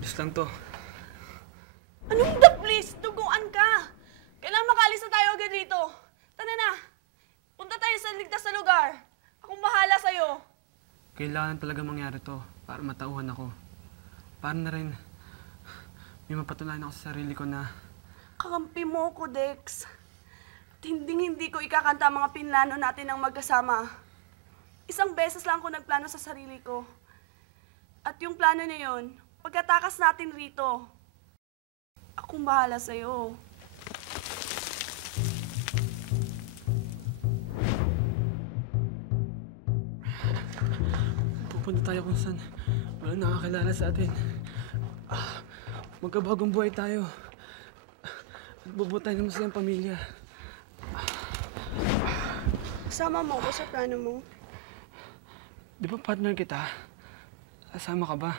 Just lang to. Anong the please? Tuguan ka! Kailangan makaalis na tayo agad dito. Tara na! Punta tayo sa ligtas na lugar. Akong bahala sa'yo. Kailangan talaga mangyari to para matauhan ako. Para na rin may mapatunayan ako sa sarili ko na Kakampi mo ko, Dex. At hindi ko ikakanta ang mga pinlano natin ng magkasama. Isang beses lang ako nagplano sa sarili ko. At yung plano na yun, pagkatakas natin rito, akong bahala sa'yo. pupunta tayo kung saan walang nakakilala sa atin. Magkabagong buhay tayo. At bubuo tayo ng masayang pamilya. Kasama mo ako sa plano mo. Di ba partner kita? Kasama ka ba?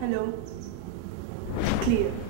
Hello? Clear.